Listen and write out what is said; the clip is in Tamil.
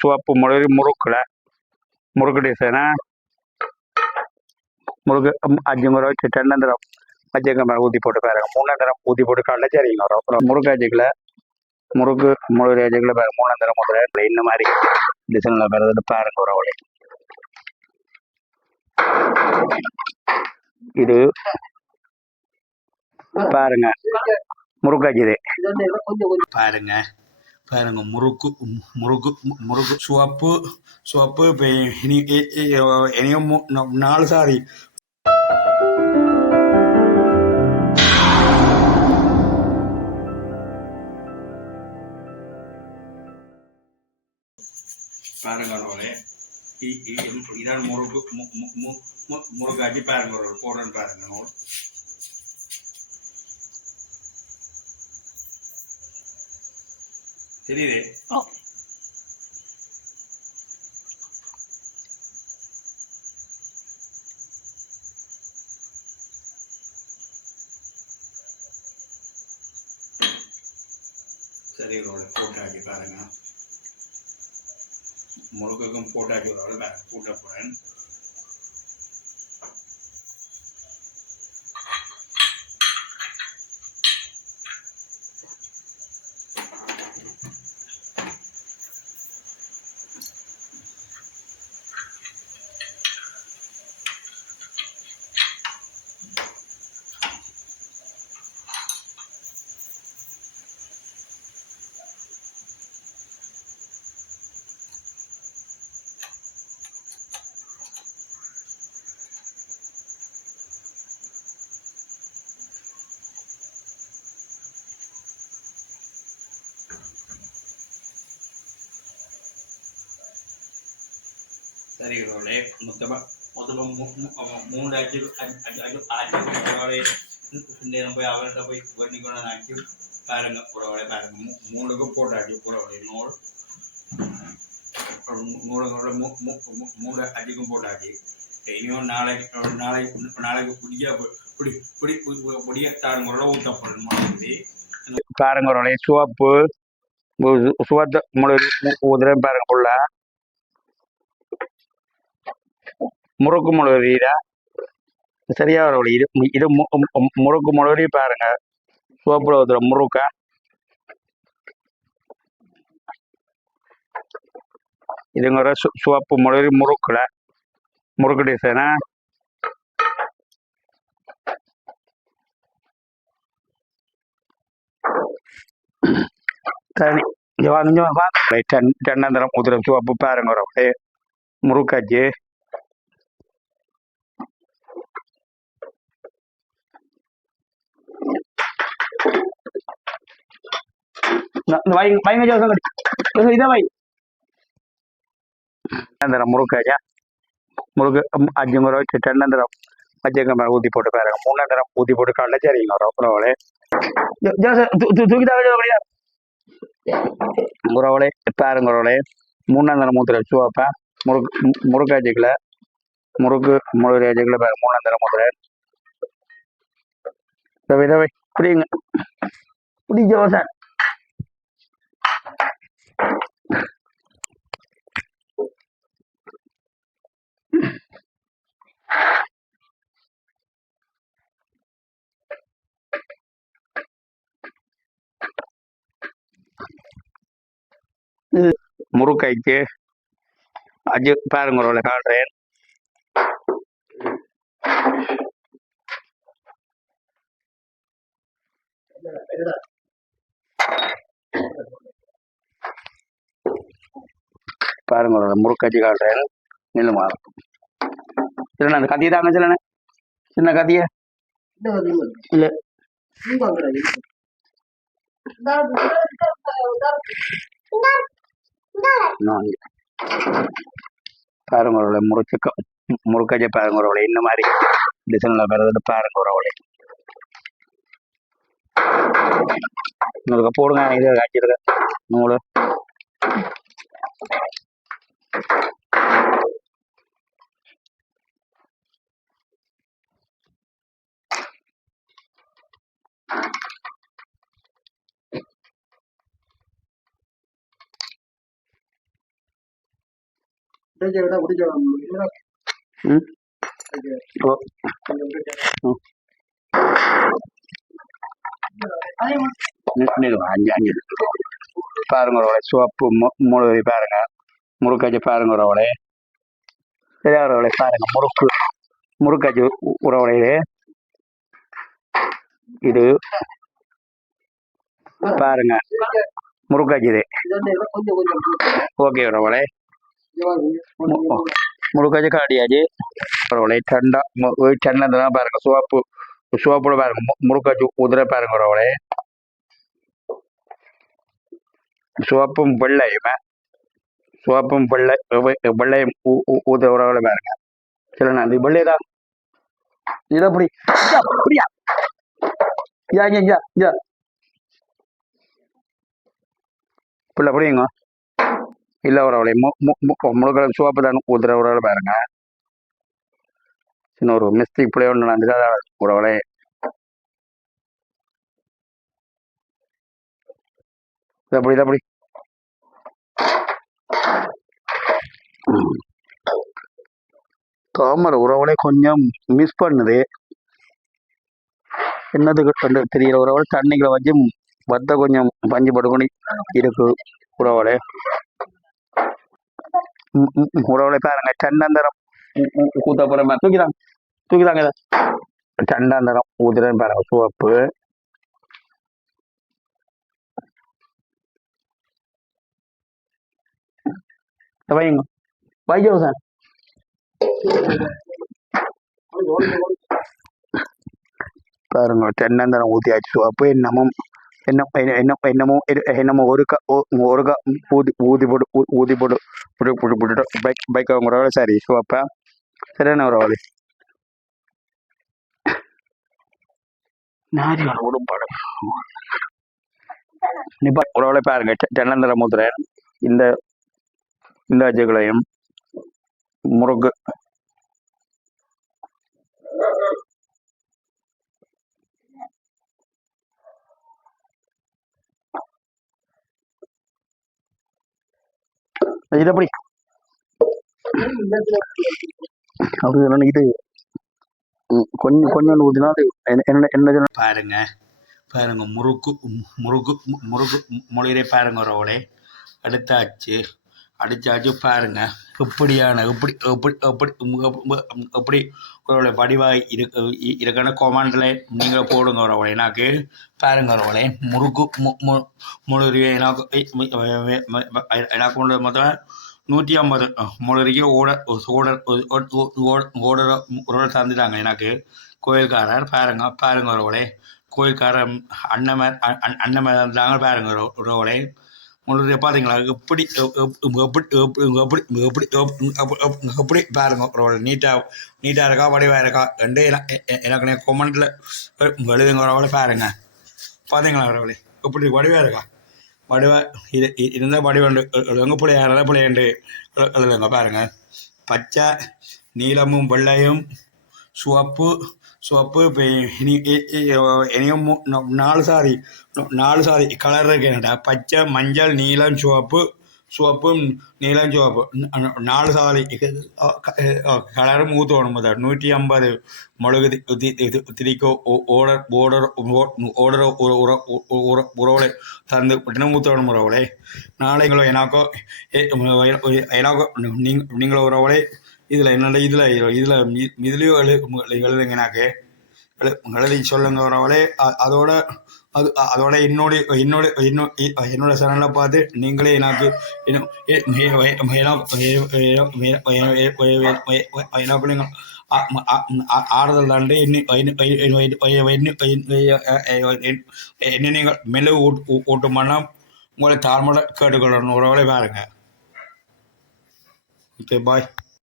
சிவப்பு முளரி முறுக்குல முறுக்கு டிசைனா முறுக்கு 5 முறை வச்சு தென்னந்திரம் வச்சுக்க ஊற்றி போட்டு பாருங்க 3 தரம் ஊற்றி போட்டு காலைல சரிங்க வரும் அப்புறம் முறுக்கு வச்சுக்கல முறுக்கு முளரி வச்சுக்கல பாருங்க 3 தரம் முதல்ல இந்த மாதிரி டிசைனில் பிறகு பாருங்க ஒரு அவளை இது பாருங்க முறுக்காச்சுது பாருங்க பாருங்க முறுக்கு முறுக்கு முறுக்கு சிவப்பு சிவப்பு இப்போ இனியும் 4 சாரி பாருங்க இதான் முறுக்கு முறுக்காச்சு பாருங்க போடுறேன்னு பாருங்க நூல் தெரியுது சரி போட்டாச்சு பாருங்க முழுக்கும் போட்டாச்சு ஒரு போட்ட போறேன் சரி மொத்தமாக 3 அச்சு நேரம் போய் அவர்கிட்ட போய் பண்ணி கொண்டு ஆச்சு பாருங்க புடவை பாருங்க 3க்கும் போட்டாச்சு புடவை நூலோட 3 அச்சுக்கும் போட்டாச்சு இனியும் நாளைக்கு புடிய தாருங்களோட ஊற்றப்படணும் பாருங்க சிவப்பு சுவத்த ஊதுறேன் பாருங்க புள்ள முறுக்கு முளரிடா சரியா வர இது இது முறுக்கு முளரி பாருங்க சிவப்புல ஊதுற முறுக்கா இதுங்கிற சிவப்பு முளரி முறுக்குல முறுக்கு டிசைனா தனி தென்னந்திரம் ஊதுற சிவப்பு பாருங்க முறுக்காச்சு இதை வை தென்னந்திரம் முறுக்காச்சா முறுக்கு 5 முறை வச்சு தென்னந்திரம் வச்சுக்க ஊற்றி போட்டு பாருங்க 3 தரம் ஊற்றி போட்டு காலைல சரிங்க வரும் உறவுகளே தூக்கிதான் உறவுகளே பாருங்க உறவுகளே 3 தரம் ஊற்றுற சிவப்பா முறுக்காச்சுக்கல முறுக்கு முளரி வச்சுக்கல பாருங்க 3 தரம் ஊற்றுற இதை புரியுங்க பிடிச்ச சார் முறுக்காய்க்கு அஜு பாருங்க ஒரு காட்டுறேன் பாருங்க ஒரு முறுக்காய்ச்சி காட்டுறேன் நில்லுமா இல்லைண்ணா அந்த கத்தியை தாங்க இல்லைண்ணே சின்ன கத்திய இல்லை பாருங்க ஒரு முறுக்காய்ச்சி பாருங்க ஒரு இந்த மாதிரி டிசைனில் பிறகு பாருங்க ஒரு அவளை உங்களுக்கு போடுங்க இது காய்ச்சிருக்க நூல் ம் ஓ அஞ்சு அஞ்சு பாருங்க உறவுகளே சிவப்பு முழுவை பாருங்க முறுக்காச்சி பாருங்க உறவுகளே சரியா உறவுகளே பாருங்க முறுக்காச்சி உறவுகளே இது பாருங்க முறுக்காச்சி இது ஓகே உறவுகளே முறுக்காச்சி காட்டியாச்சு உறவுகளே டெண்டா தான் பாருங்க சிவப்போட பாருங்க முறுக்காச்சி உதிரை பாருங்க உறவுகளே சிவப்பும் வெள்ளையும் ஊதுற உறவுகளை பாருங்க சரிண்ணா அந்த வெள்ளையதான் இதை அப்படி அப்படியா பிள்ளை அப்படிங்க இல்லை உறவுகளை முழுக்க சிவப்பு தான் ஊதுற உறவுகளை பாருங்க சின்ன ஒரு மிஸ்டேக் பிள்ளை ஒன்று நடந்துட்டு உறவுகளை இது அப்படி தாமரை உறவுகளே கொஞ்சம் மிஸ் பண்ணுது என்னதுக்கு தெரியல உறவுகளை தண்ணிகளை வச்சு வத்த கொஞ்சம் பஞ்சு படுக்கணும் இருக்கு உறவுகளே உறவுகளை பாருங்க டெண்டந்தரம் கூத்தப்புறம் தூக்கிதாங்க டெண்டந்தரம் ஊதுறன்னு பாருங்க சிவப்பு வைங்க வைக்கோ சார் பாருங்க தென்னந்தரம் ஊற்றியாச்சு சிவப்பு என்னமோ ஒரு ஊதி போட்டு பைக் அவங்க சரி சிவப்பா சரியான உறவாளி உடம்பாடு உறவுகளை பாருங்க தென்னந்தரம் ஊத்துறேன் இந்த அஜுகளையும் முருகு இது எப்படி அப்படி இது கொஞ்சம் ஊதினா என்ன பாருங்க முறுகு மொழியிலே பாருங்க உறவுகளே அடிச்சாச்சு பாருங்க எப்படி உறவுகளை வடிவாக இருக்கான கொமெண்ட்ல நீங்கள் போடுங்க உறவுகளை எனக்கு பாருங்க உறவுகளே முழுகு எனக்கு மொத்தம் 150 முழுவதுக்கு ஓடுற தந்துட்டாங்க எனக்கு கோயில்காரர் பாருங்க உறவுகளே கோயில்காரர் அண்ணன் தந்தாங்க பாருங்க உறவுகளே உங்களுக்கு பார்த்தீங்களா எப்படி பாருங்க உறவுகளே நீட்டாக இருக்கா வடிவாக இருக்கா ரெண்டு எனக்கு கொமெண்ட்ல எழுதுங்க உறவுகளே பாருங்க பார்த்தீங்களா உறவுகளே எப்படி வடிவாக இருக்கா வடிவா இது இருந்தால் வடிவண்டு எழுதுங்க பிள்ளையாரத பிள்ளையண்டு எழுதுங்க பாருங்க பச்சை நீலமும் வெள்ளையும் சிவப்பு இப்போ இனியும் 4 சாதி கலர் இருக்குடா பச்சை மஞ்சள் நீலம் சிவப்பும் நீலம் சிவப்பு 4 சாதி கலரும் ஊற்றணும் 150 முழுகு திரிக்கோ ஓடர் உறவுகளை தந்து தினம் ஊற்றணும் உறவுகளே நாளைங்களோ எனக்கோ நீங்களோ உறவுகளே இதில் என்னென்ன இதுலேயும் எழுதுங்க எனக்கு எழுதி சொல்லுங்க உறவுகளே அதோட என்னோட சேனலை பார்த்து நீங்களே எனக்கு ஆறுதல் தாண்டி என்ன நீங்கள் மெலு ஊட்டும் பண்ணால் உங்களை தாழ்மையோட கேட்டுக்கொள்ளணும் உறவுகளே பாருங்க ஓகே பாய்